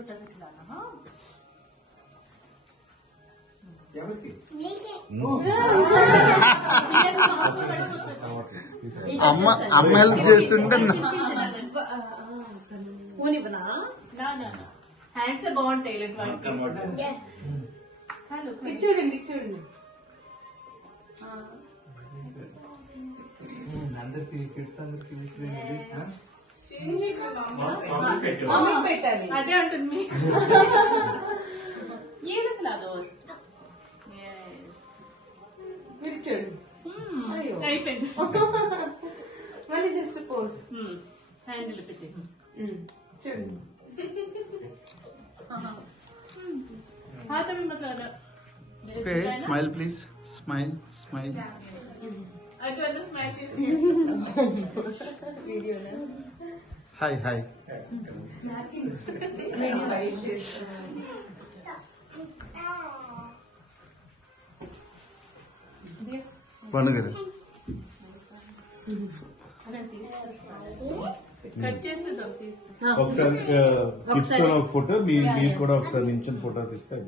छोटा सा खिलाना। हाँ అమ్మ హెల్ప్ చేస్తుంటే वो नहीं बना ना ना ना హ్యాండ్ से బాగుంటాయి ఇలాంటి చూడండి చూడండి అందరికి కిడ్స్ అందరికి మమ్మీకి పెట్టాలి అదే అంటుంది ఏదో క్లాదో మీరు చూడండి అయిపోయింది మళ్ళీ జస్ట్ పోజ్ హ్యాండిల్ పెట్టి చూడండి हाँ तभी मतलब okay smile please smile smile अगर अंदर स्माइल चीज़ वीडियो ना హాయ్ హాయ్ वीडियो लाइव चीज़ వనగరు कट చేసి దో తీసి ఒకసారి తీసుకున్న ఫోటో మీరు కూడా ఒకసారి నించుని ఫోటో తీస్తే